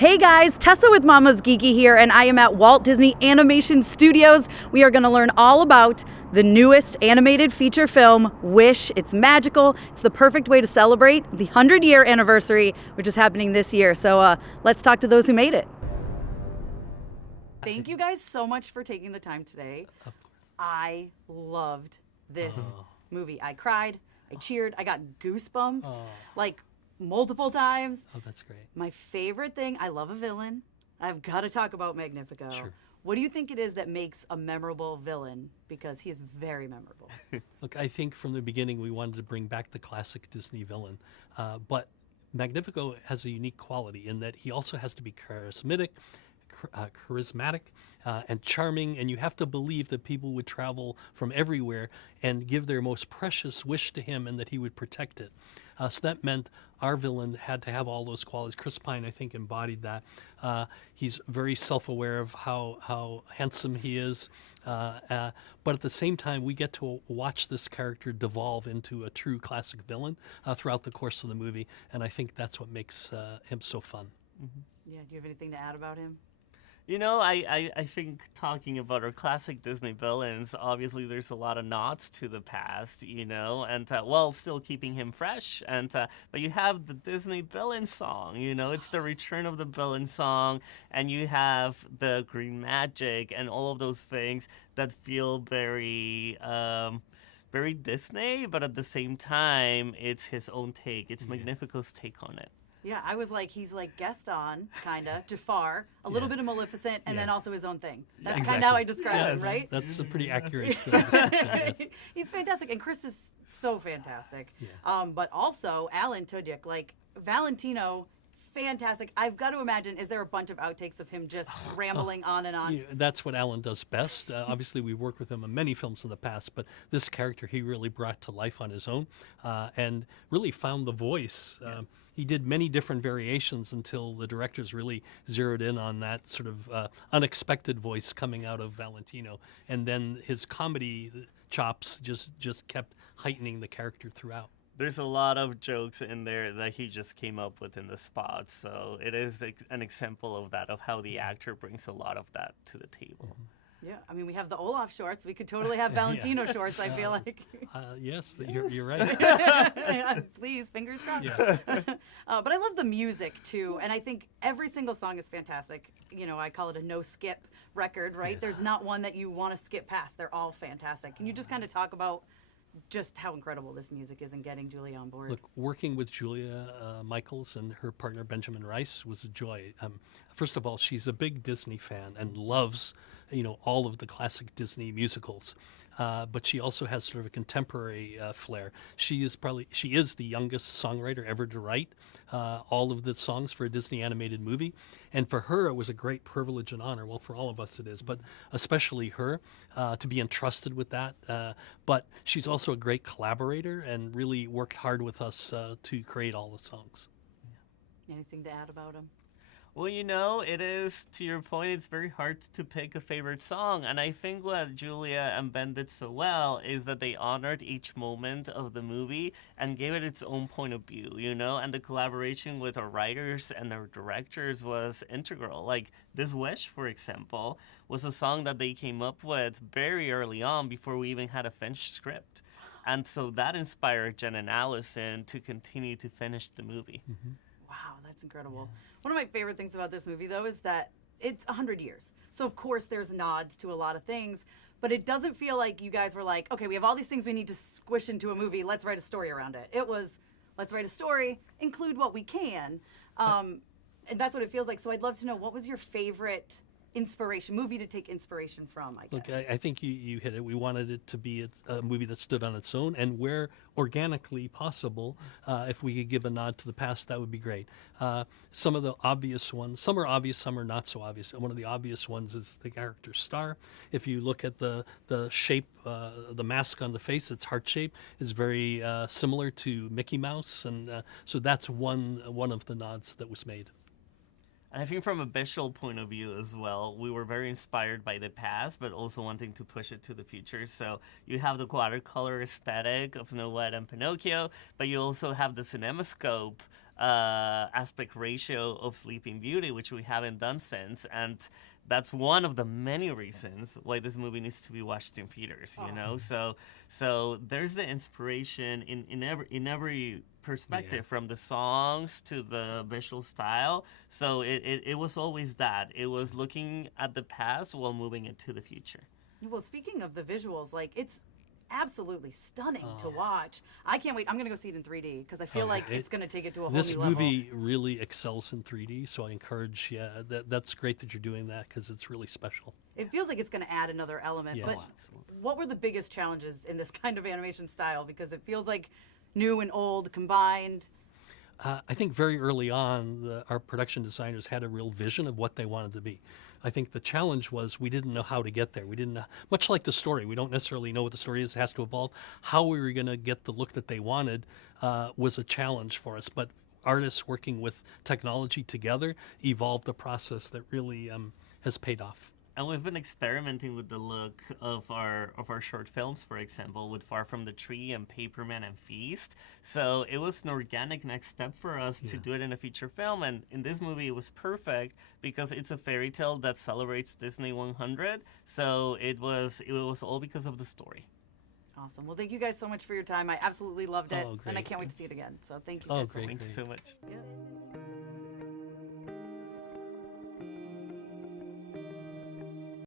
Hey guys, Tessa with MamasGeeky here, and I am at Walt Disney Animation Studios. We are going to learn all about the newest animated feature film, Wish. It's magical. It's the perfect way to celebrate the 100-year anniversary, which is happening this year. So let's talk to those who made it. Thank you guys so much for taking the time today. I loved this movie. I cried, I cheered, I got goosebumps, like multiple times. Oh, that's great. My favorite thing, I love a villain. I've got to talk about Magnifico. Sure. What do you think it is that makes a memorable villain? Because he is very memorable. Look, I think from the beginning we wanted to bring back the classic Disney villain, but Magnifico has a unique quality in that he also has to be charismatic and charming, and you have to believe that people would travel from everywhere and give their most precious wish to him and that he would protect it. So that meant our villain had to have all those qualities. Chris Pine, I think, embodied that. He's very self-aware of how handsome he is, but at the same time, we get to watch this character devolve into a true classic villain throughout the course of the movie, and I think that's what makes him so fun. Yeah, do you have anything to add about him? You know, I think talking about our classic Disney villains, obviously there's a lot of nods to the past, you know, and while still keeping him fresh. And but you have the Disney villain song, you know, it's the return of the villain song, and you have the green magic and all of those things that feel very very Disney, but at the same time, it's his own take. It's Magnifico's take on it. Yeah, I was like, he's like Gaston, kind of, Jafar, a little bit of Maleficent, and then also his own thing. That's kind of how I describe him, right? That's a pretty accurate description, yes. He's fantastic, and Chris is so fantastic. Yeah. But also, Alan Tudyk, like, Valentino, fantastic. I've got to imagine, is there a bunch of outtakes of him just rambling on and on? You know, that's what Alan does best. Obviously, we worked with him on many films in the past, but this character he really brought to life on his own and really found the voice. He did many different variations until the directors really zeroed in on that sort of unexpected voice coming out of Valentino. And then his comedy chops just kept heightening the character throughout. There's a lot of jokes in there that he just came up with in the spot. So it is an example of that, of how the actor brings a lot of that to the table. Yeah, I mean, we have the Olaf shorts. We could totally have Valentino shorts, I feel like. Yes, you're right. Yeah, please, fingers crossed. Yeah. But I love the music, too. And I think every single song is fantastic. You know, I call it a no-skip record, right? Yeah. There's not one that you want to skip past. They're all fantastic. Can you just kind of talk about just how incredible this music is and getting Julia on board? Look, working with Julia Michaels and her partner Benjamin Rice was a joy. First of all, she's a big Disney fan and loves, you know, all of the classic Disney musicals. But she also has sort of a contemporary flair. She is the youngest songwriter ever to write all of the songs for a Disney animated movie. And for her, it was a great privilege and honor. Well, for all of us it is, but especially her to be entrusted with that. But she's also a great collaborator and really worked hard with us to create all the songs. Anything to add about him? Well, you know, it is, to your point, it's very hard to pick a favorite song. And I think what Julia and Ben did so well is that they honored each moment of the movie and gave it its own point of view, you know? And the collaboration with our writers and our directors was integral. Like, this Wish, for example, was a song that they came up with very early on before we even had a finished script. And so that inspired Jen and Allison to continue to finish the movie. Mm-hmm. Wow, that's incredible. Yeah. One of my favorite things about this movie, though, is that it's 100 years. So, of course, there's nods to a lot of things, but it doesn't feel like you guys were like, okay, we have all these things we need to squish into a movie. Let's write a story around it. It was, let's write a story, include what we can. And that's what it feels like. So I'd love to know, what was your favorite movie to take inspiration from, I guess? Look, I think you hit it. We wanted it to be a movie that stood on its own, and where organically possible, if we could give a nod to the past, that would be great. Some of the obvious ones, some are obvious, some are not so obvious. And one of the obvious ones is the character Star. If you look at the shape, the mask on the face, it's heart-shaped, is very similar to Mickey Mouse, and so that's one of the nods that was made. And I think from a visual point of view as well, we were very inspired by the past, but also wanting to push it to the future. So you have the watercolor aesthetic of Snow White and Pinocchio, but you also have the cinemascope aspect ratio of Sleeping Beauty, which we haven't done since, and that's one of the many reasons why this movie needs to be watched in theaters. You know, so there's the inspiration in every perspective, from the songs to the visual style. So it was always that. It was looking at the past while moving into the future. Well, speaking of the visuals, like, it's absolutely stunning to watch. I can't wait. I'm going to go see it in 3D because I feel like it's going to take it to a whole new level. This movie really excels in 3D, so I encourage, that's great that you're doing that because it's really special. It feels like it's going to add another element. Yeah. But what were the biggest challenges in this kind of animation style? Because it feels like new and old combined. I think very early on, our production designers had a real vision of what they wanted to be. I think the challenge was we didn't know how to get there. We didn't know, much like the story, we don't necessarily know what the story is, it has to evolve. How we were going to get the look that they wanted was a challenge for us. But artists working with technology together evolved a process that really has paid off. And we've been experimenting with the look of our short films, for example, with Far From the Tree and Paperman and Feast. So it was an organic next step for us to do it in a feature film. And in this movie, it was perfect because it's a fairy tale that celebrates Disney 100. So it was all because of the story. Awesome. Well, thank you guys so much for your time. I absolutely loved it, Oh, and I great. can't wait to see it again. So thank you guys so much. Thank you so much. Yes.